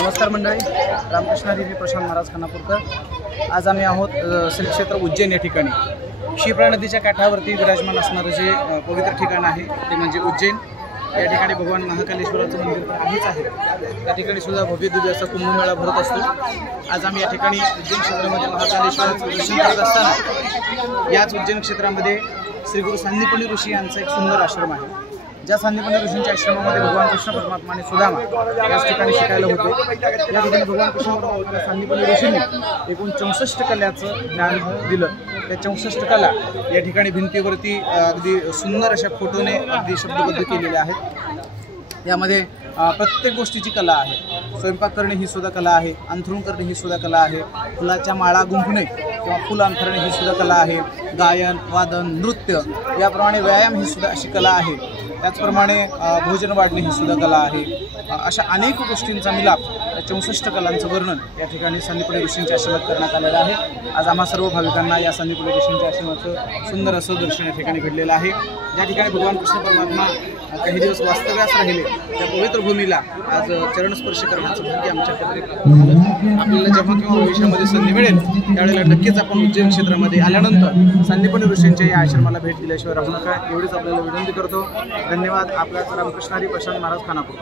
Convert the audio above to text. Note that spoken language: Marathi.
नमस्कार मंडळी, रामकृष्ण हरी प्रशांत महाराज खानापूरकर। आज आम्ही आहोत श्री क्षेत्र उज्जैन या ठिकाणी क्षिप्रा नदीच्या काठावरती विराजमान असणारं जे पवित्र ठिकाण आहे ते म्हणजे उज्जैन। या ठिकाणी भगवान महाकालेश्वराचं मंदिर आहेच आहे। त्या ठिकाणी सुद्धा भव्य दिव्य असा कुंभमेळा भरत असतो। आज आम्ही या ठिकाणी उज्जैन क्षेत्रामध्ये महाकालेश्वराचं दर्शन करत असताना याच उज्जैन क्षेत्रामध्ये श्री गुरु सांदीपनी ऋषी यांचा एक सुंदर आश्रम आहे। ज्या सांदीपनी ऋषींच्या आश्रमामध्ये भगवान कृष्ण परमात्मा आणि सुदामा याच ठिकाणी शिकायला होते। या ठिकाणी भगवान कृष्ण परमात्मा सांदीपनी ऋषींनी एकूण 64 कलाचं ज्ञान दिलं। त्या 64 कला या ठिकाणी भिंतीवरती अगदी सुंदर अशा फोटोने अगदी शब्दबद्ध केलेल्या आहेत। यामध्ये प्रत्येक गोष्टीची कला आहे। स्वयंपाक करणे ही सुद्धा कला आहे, अंथरूण करणे ही सुद्धा कला आहे, फुलाच्या माळा गुंफणे किंवा फुलं अंथरणे ही सुद्धा कला आहे, गायन वादन नृत्य याप्रमाणे व्यायाम ही सुद्धा अशी कला आहे। त्याचप्रमाणे भोजन वाढणे ही सुद्धा कला आहे। अशा अनेक गोष्टींचा मिलाप 64 कलांचं वर्णन या ठिकाणी सांदीपनी ऋषींच्या आश्रमात करण्यात आलेलं आहे। आज आम्हा सर्व भाविकांना या सांदीपनी ऋषींच्या आश्रमाचं सुंदर असं दर्शन या ठिकाणी घडलेलं आहे। ज्या ठिकाणी भगवान कृष्ण परमात्मा काही दिवस वास्तव्यास राहिले त्या पवित्र भूमीला आज चरणस्पर्श करण्याचं भाग्य आमच्याकडे झालं। आपल्याला जेव्हा केव्हा भविष्यामध्ये संधी मिळेल त्यावेळेला नक्कीच आपण उज्जैन क्षेत्रामध्ये आल्यानंतर सांदीपनी ऋषींच्या या आश्रमाला भेट दिल्याशिवाय राहू नका एवढीच आपल्याला विनंती करतो। धन्यवाद। आपला रामकृष्ण हरी प्रशांत महाराज खानापूर।